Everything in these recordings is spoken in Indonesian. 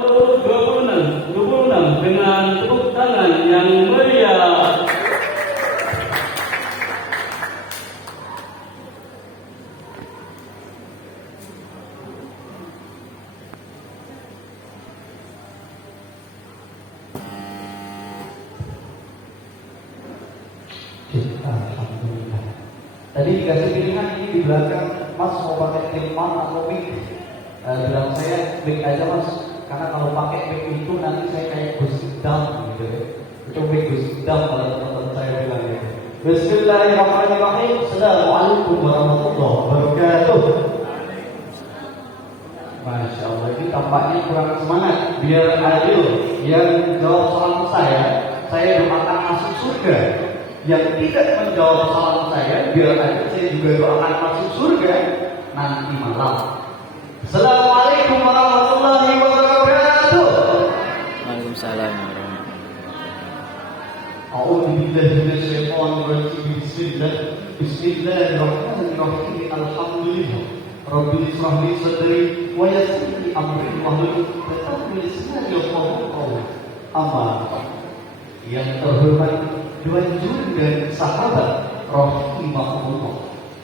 26 dengan tepuk tangan yang meriah. Alhamdulillah. Tadi dikasih pilihan ini di belakang, Mas mau pakai tim atau mic? Bilang saya mic aja Mas, karena kalau pakai mic itu nanti saya kayak Gus Dam gitu ya. Itu mic Gus Dam kalau teman-teman saya bilang ya. Bismillahirrahmanirrahim. Assalamualaikum warahmatullahi wabarakatuh. Masya Allah, ini tampaknya kurang semangat. Biar adil, yang jawab salam saya doakan masuk surga. Yang tidak menjawab salam saya, biar adil, saya juga doakan masuk surga nanti malam. Assalamualaikum warahmatullahi wabarakatuh. Waalaikumsalam. Bismillahirrahmanirrahim. Alhamdulillah. Rabbil israh li sadri wa yassir li amri wahlul 'uqdatam min lisani yafqahu qawli. Amma yang terhormat Dewan Juri dan sahabat rahimahullah.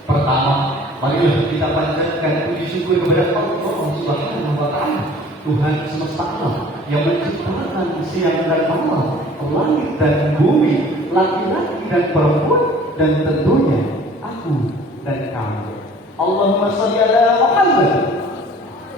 Pertama, marilah kita panjatkan puji syukur kepada Allah Subhanahu wa taala, Tuhan semesta alam yang menciptakan siang dan malam, langit dan bumi, laki-laki dan perempuan, dan tentunya aku dan kamu. Allahumma shalli ala Muhammad.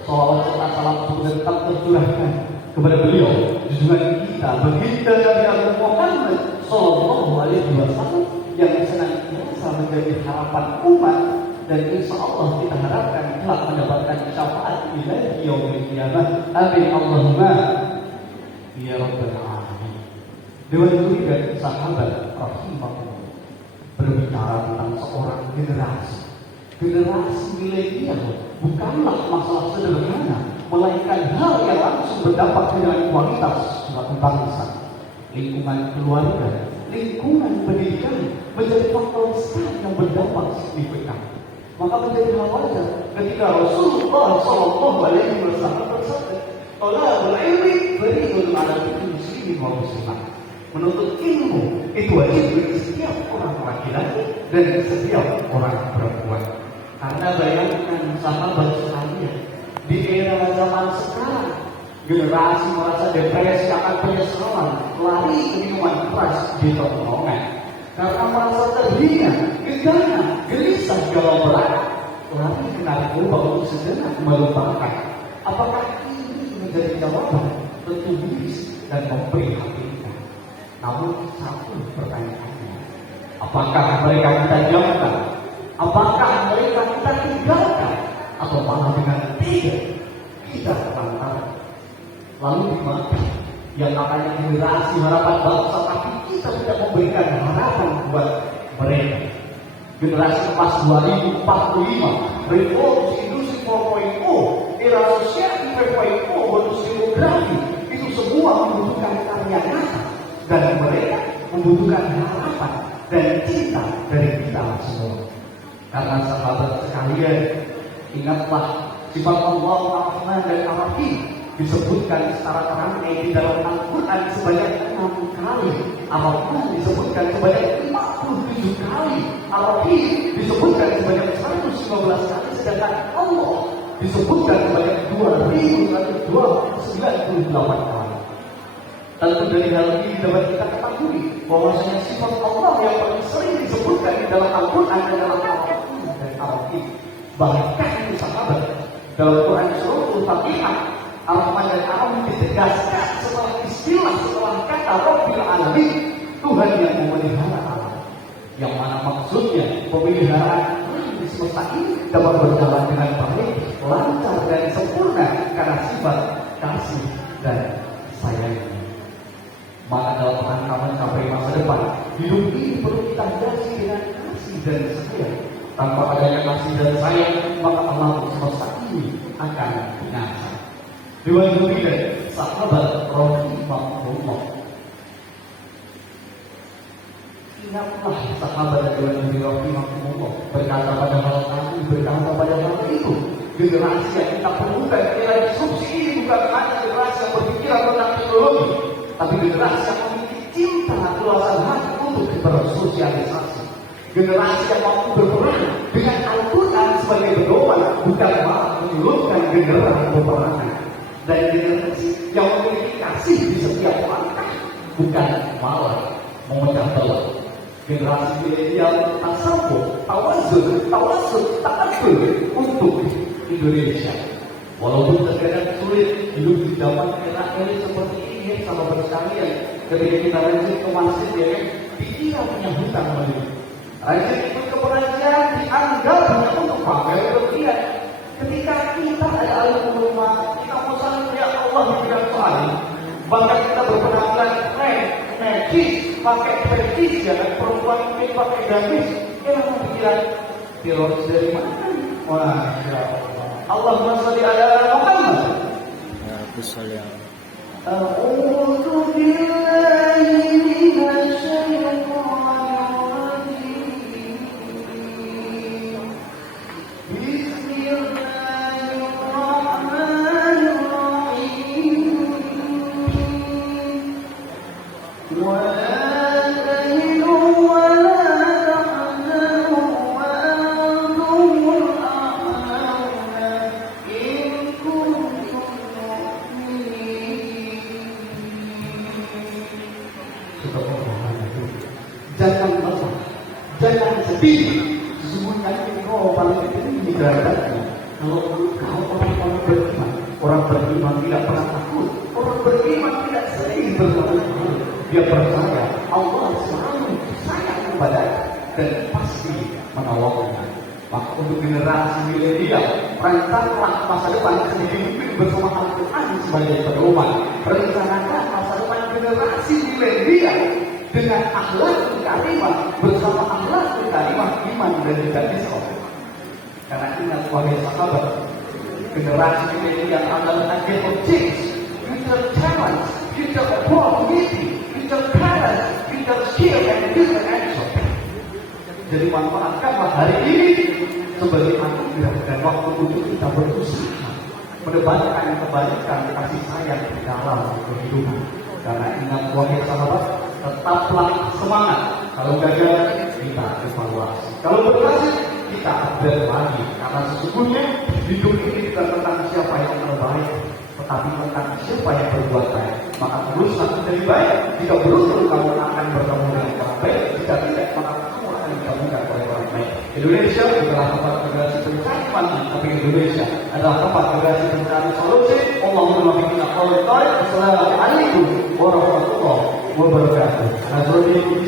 Salawat serta salam tetap tercurahkan kepada beliau, junjungan kita, baginda Nabi Muhammad Sallallahu Alaihi Wasallam yang senantiasa menjadi harapan umat, dan insya Allah kita harapkan telah mendapatkan syafaat ilahi yaumil qiyamah. Amin Allahumma ya rabbal alamin. Dewan Juri dan sahabat rahimahullah berbicara tentang seorang generasi milenial bukanlah masalah sederhana, melainkan hal yang langsung berdampak dengan kualitas suatu bangsa. Lingkungan keluarga, lingkungan pendidikan menjadi faktor besar yang berdampak signifikan. Maka menjadi hal wajar ketika Rasulullah Sallallahu Alaihi Wasallam bersabda, "Thalabul ilmi fardun 'ala kulli muslimin wa muslimah." Menuntut ilmu itu wajib bagi setiap orang laki-laki dan setiap orang perempuan. Karena bayangkan sahabat sekalian, di era zaman sekarang, generasi merasa depresi akan penyesalan, lari ke minuman keras di tongkrongan. Karena merasa terhina, gegana, gelisah, galau berat, lari ke narkoba untuk sejenak melupakan. Apakah ini menjadi jawaban? Tentu miris dan memprihatinkan. Namun satu pertanyaannya, apakah mereka kita diamkan? Apakah mereka kita tinggalkan? Atau malah dengan tidak kita lantarkan? Lalu di mana yang namanya generasi harapan bangsa, tapi kita tidak memberikan harapan buat mereka? Generasi emas 2045, revolusi industri 4.0, era sosial 5.0, bonus demografi, itu semua membutuhkan karya nyata, dan mereka membutuhkan harapan dan cinta dari kita semua. Karena sahabat sekalian, ingatlah sifat Allah Ar-Rahman dan Ar-Rahim disebutkan secara terang di dalam Al-Quran sebanyak 6 kali. Ar-Rahman disebutkan sebanyak 57 kali. Ar-Rahim disebutkan sebanyak 115 kali. Sedangkan Allah disebutkan sebanyak 2198 kali. Tentu dari hal ini dapat kita ketahui bahwasanya sifat Allah yang paling sering disebutkan di dalam Al-Quran adalah Ar-Rahim dan Ar-Rahim. Bahkan di sahabat dalam Quran surah Al-Fatihah, Ar-Rahman dan Ar-Rahim ditegaskan setelah kata Rabbil Alamin, Tuhan yang memelihara alam. Yang mana maksudnya pemeliharaan di semesta ini dapat berjalan dengan baik, lancar dan sempurna karena sifat kasih dan sayang. Maka dalam rangka mencapai masa depan, hidup ini perlu kita hiasi dengan kasih dan sayang. Tanpa adanya kasih dan sayang, maka alam semesta ini akan binasa. Dewan Juri dan sahabat rahimahullah. Ingatlah sahabat dan Dewan Juri rahimahullah berkata pada hal tadi, berkata pada hal itu. Generasi yang kita perlukan era disrupsi ini bukan hanya generasi yang tapi generasi yang memiliki cinta keluasan hati untuk bersosialisasi. Generasi yang mampu berperan dengan Al-Quran sebagai pedoman, bukan malah menyulutkan generasi peperangan. Dan generasi yang memiliki kasih di setiap langkah, bukan malah memecah belah. Generasi milenial tasawuf, tawasul, ta'atul untuk Indonesia. Walaupun terkadang sulit hidup di zaman era ini seperti ini, sahabat sekalian, ketika kita lanjut ke masjid ya kan, dikira punya hutang balik. Rajin ikut ke pengajian dianggap hanya untuk pamer berlian. Ketika kita ada alim rumah, kita mau saling ya Allah tidak saling. Bahkan kita berpenampilan keren, najis, pakai petis, jangan perempuan mungkin pakai gamis. Kita mau pikiran teroris dari mana? Wah, ya Allah. Allahumma sholli ala Muhammad. Ya, sholli ala. A'udzu billahi minasy syaithanir jangan lelah, jangan sedih. Sesungguhnya engkau paling tinggi derajatnya. Kalau kau orang beriman tidak pernah takut, orang beriman tidak sering berlalu. Dia percaya Allah selalu sayang kepadanya dan pasti menolongnya. Maka untuk generasi milenial, rencanalah masa depan sedikit mungkin bersama Al-Quran sebagai pedoman. Rencanakan masa depan generasi milenial dengan akhlak karimah, bersama akhlak karimah iman dan juga Islam. Karena ingat wahai sahabat, generasi milenial adalah agent of change, future challenge, future opportunity, future parents, future skill and future action. Jadi manfaatkanlah hari ini sebagai anugerah dan waktu untuk kita berusaha mendebatkan kebaikan kasih sayang di dalam kehidupan. Karena ingat wahai sahabat, tetaplah semangat. Kalau gagal, kita evaluasi. Kalau berhasil, kita update lagi. Karena sesungguhnya hidup ini bukan tentang siapa yang terbaik, tetapi tentang siapa yang berbuat baik. Maka berusaha menjadi baik. Jika beruntung, kamu akan bertemu dengan orang baik. Jika tidak, maka kamu akan ditemukan oleh orang baik. Indonesia bukanlah tempat generasi pencari mati, tapi Indonesia adalah tempat generasi pencari solusi. Allahumma bikin Assalamualaikum warahmatullahi wabarakatuh.